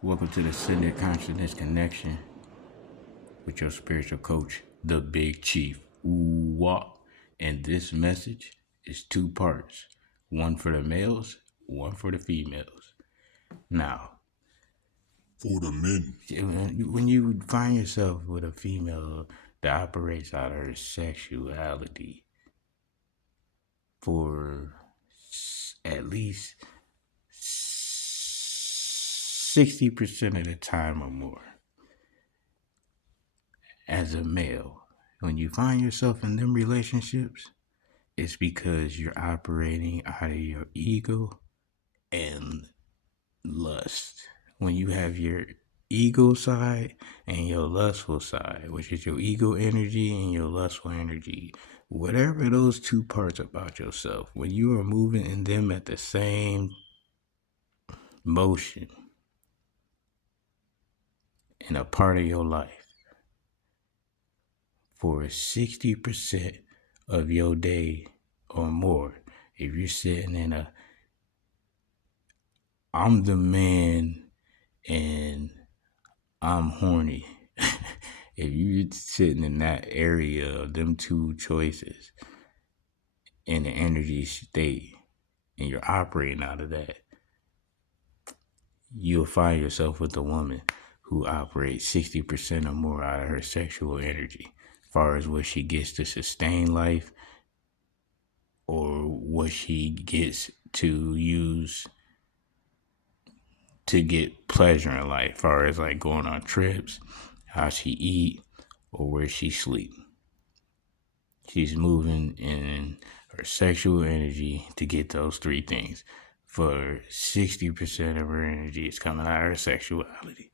Welcome to the Ascended Consciousness Connection with your spiritual coach, the Big Chief. Ooh-wah. And this message is two parts. One for the males, one for the females. Now, For the men. when you find yourself with a female that operates out of her sexuality for at least 60% of the time or more, as a male, when you find yourself in them relationships, it's because you're operating out of your ego and lust. When you have your ego side and your lustful side, which is your ego energy and your lustful energy, whatever those two parts about yourself, when you are moving in them at the same motion in a part of your life for 60% of your day or more, if you're sitting in a I'm the man and I'm horny. If you're sitting in that area of them two choices in the energy state and you're operating out of that, you'll find yourself with a woman who operates 60% or more out of her sexual energy, as far as what she gets to sustain life or what she gets to use to get pleasure in life, as far as like going on trips, how she eat, or where she sleep. She's moving in her sexual energy to get those three things. For 60% of her energy is coming out of her sexuality.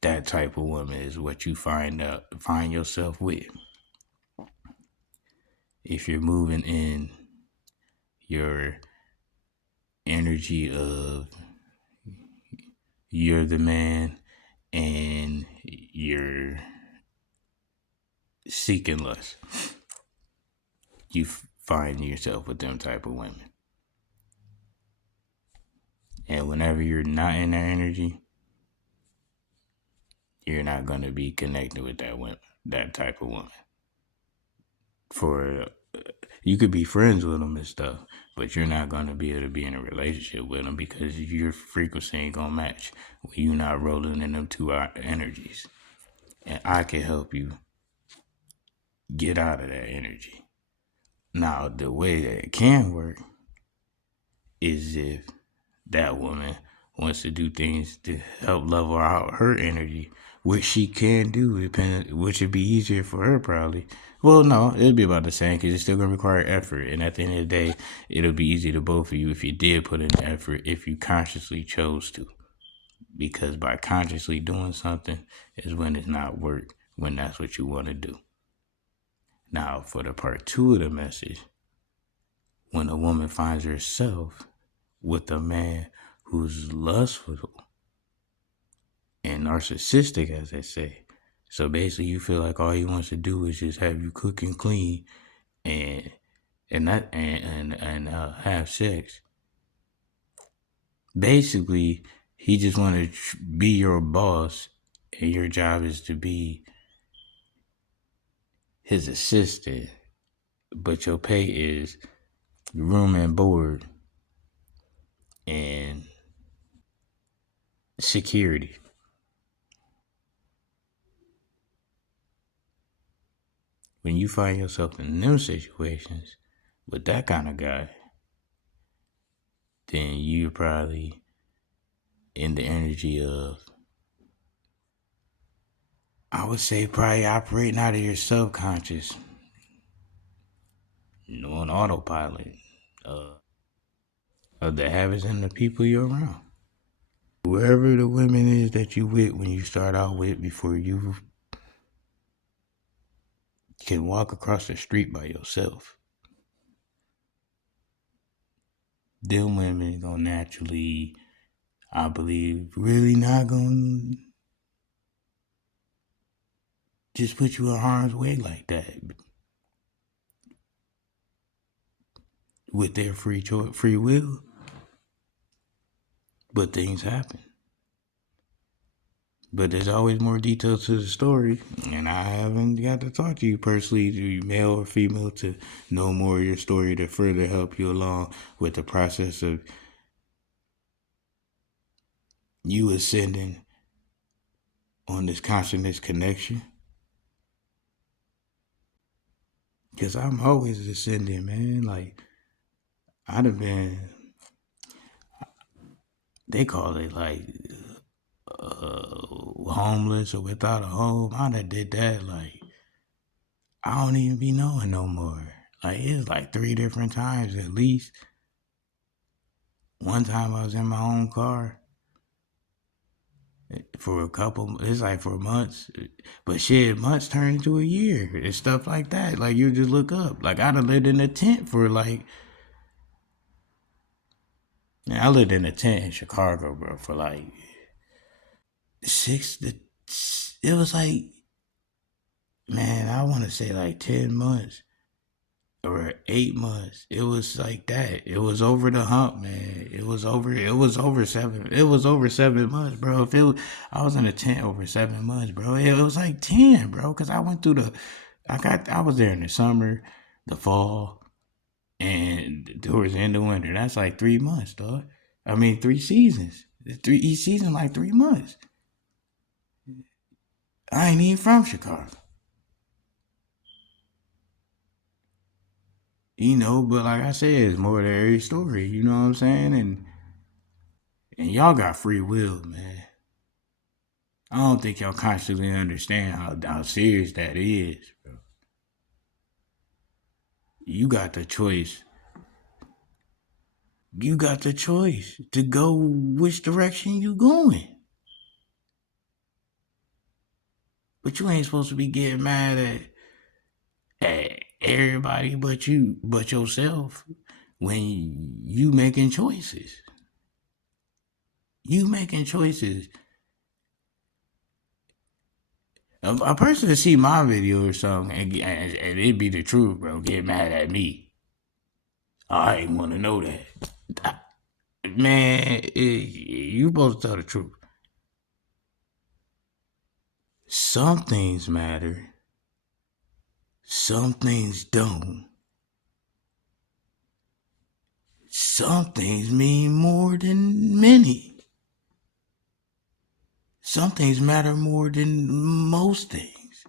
That type of woman is what you find yourself with. If you're moving in your energy of you're the man and you're seeking lust, you find yourself with them type of women. And whenever you're not in that energy, you're not going to be connected with that type of woman. For you could be friends with them and stuff, but you're not going to be able to be in a relationship with them because your frequency ain't going to match when you're not rolling in them two energies. And I can help you get out of that energy. Now, the way that it can work is if that woman wants to do things to help level out her energy, which she can do, which would be easier for her probably. Well, no, it'll be about the same because it's still going to require effort. And at the end of the day, it'll be easy to both of you if you did put in effort, if you consciously chose to. Because by consciously doing something is when it's not work, when that's what you want to do. Now, for the part two of the message, when a woman finds herself with a man who's lustful and narcissistic, as they say. So basically, you feel like all he wants to do is just have you cook and clean, and have sex. Basically, he just want to be your boss, and your job is to be his assistant. But your pay is room and board and security. When you find yourself in them situations with that kind of guy, then you're probably in the energy of, I would say, probably operating out of your subconscious, on autopilot, of the habits and the people you're around. Whoever the women is that you with when you start out with, before you can walk across the street by yourself, them women gonna naturally, I believe, really not gonna just put you in harm's way like that with their free will. But things happen. But there's always more details to the story, and I haven't got to talk to you personally, male or female, to know more of your story to further help you along with the process of you ascending on this consciousness connection. Because I'm always ascending, man. Like, I'd have been, they call it like homeless or without a home. I'd have did that. Like, I don't even be knowing no more. Like, it's like 3 different times at least. One time I was in my own car for it's like for months. But shit, months turn into a year and stuff like that. Like, you just look up. Like, I'd have lived in a tent for like, man, I lived in a tent in Chicago, bro, for like it was like, man, I want to say like 10 months or 8 months. It was like that. It was over the hump, man. It was over 7 months, bro. I was in a tent over 7 months, bro. It was like 10, bro. Cause I went through I was there in the summer, the fall, and towards the end of winter. That's like 3 months, dog. I mean, 3 seasons. Each season like 3 months. I ain't even from Chicago. But like I said, it's more to every story, you know what I'm saying? And y'all got free will, man. I don't think y'all consciously understand how serious that is, bro. You got the choice. You got the choice to go which direction you going. But you ain't supposed to be getting mad at everybody but yourself when you making choices. You making choices. A person to see my video or something and it be the truth, bro, get mad at me. I ain't want to know that. Man, you supposed to tell the truth. Some things matter. Some things don't. Some things mean more than many. Some things matter more than most things.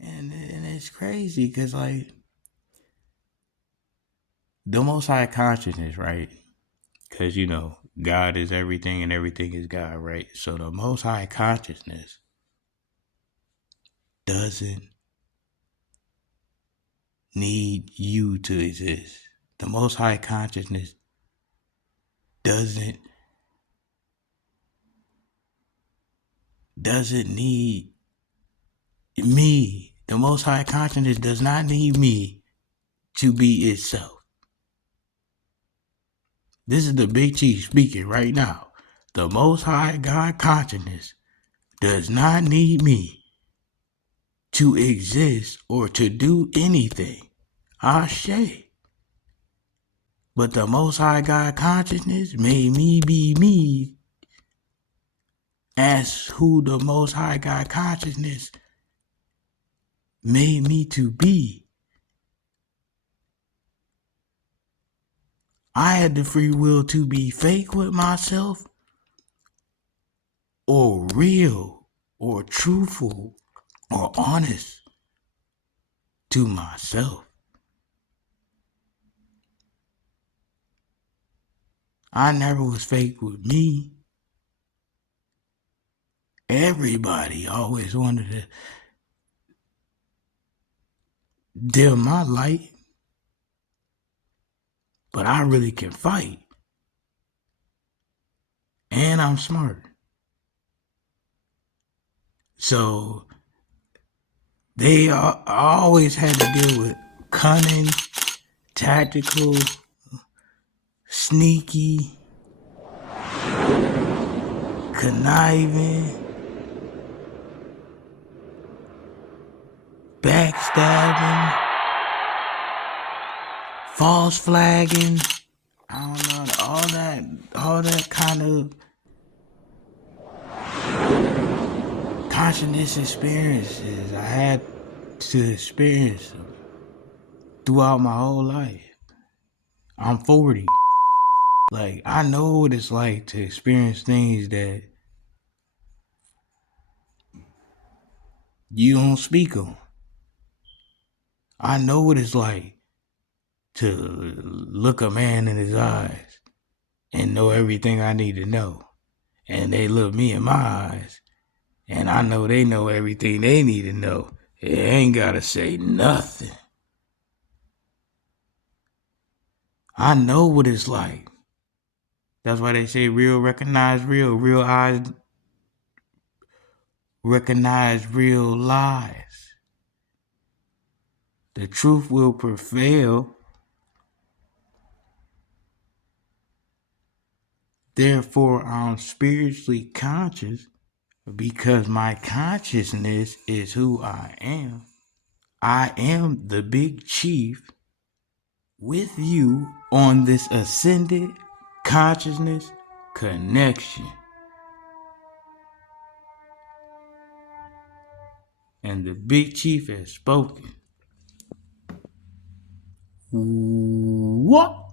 And it's crazy because, like, the Most High Consciousness, right? Because, God is everything and everything is God, right? So the Most High Consciousness doesn't need you to exist. The Most High Consciousness doesn't need me. The Most High Consciousness does not need me to be itself. This is the Big Chief speaking right now. The Most High God Consciousness does not need me to exist or to do anything. Ashe. But the Most High God Consciousness made me be me as who the Most High God Consciousness made me to be. I had the free will to be fake with myself or real or truthful or honest to myself. I never was fake with me. Everybody always wanted to dim my light, but I really can fight. And I'm smart. So they always had to deal with cunning, tactical, sneaky, conniving, backstabbing, false flagging. I don't know, all that kind of consciousness experiences. I had to experience them throughout my whole life. I'm 40. Like, I know what it's like to experience things that you don't speak on. I know what it's like to look a man in his eyes and know everything I need to know. And they look me in my eyes, and I know they know everything they need to know. They ain't gotta say nothing. I know what it's like. That's why they say real recognize real. Real eyes recognize real lies. The truth will prevail. Therefore, I'm spiritually conscious because my consciousness is who I am. I am the big chief with you on this ascended consciousness connection. And the big chief has spoken. What?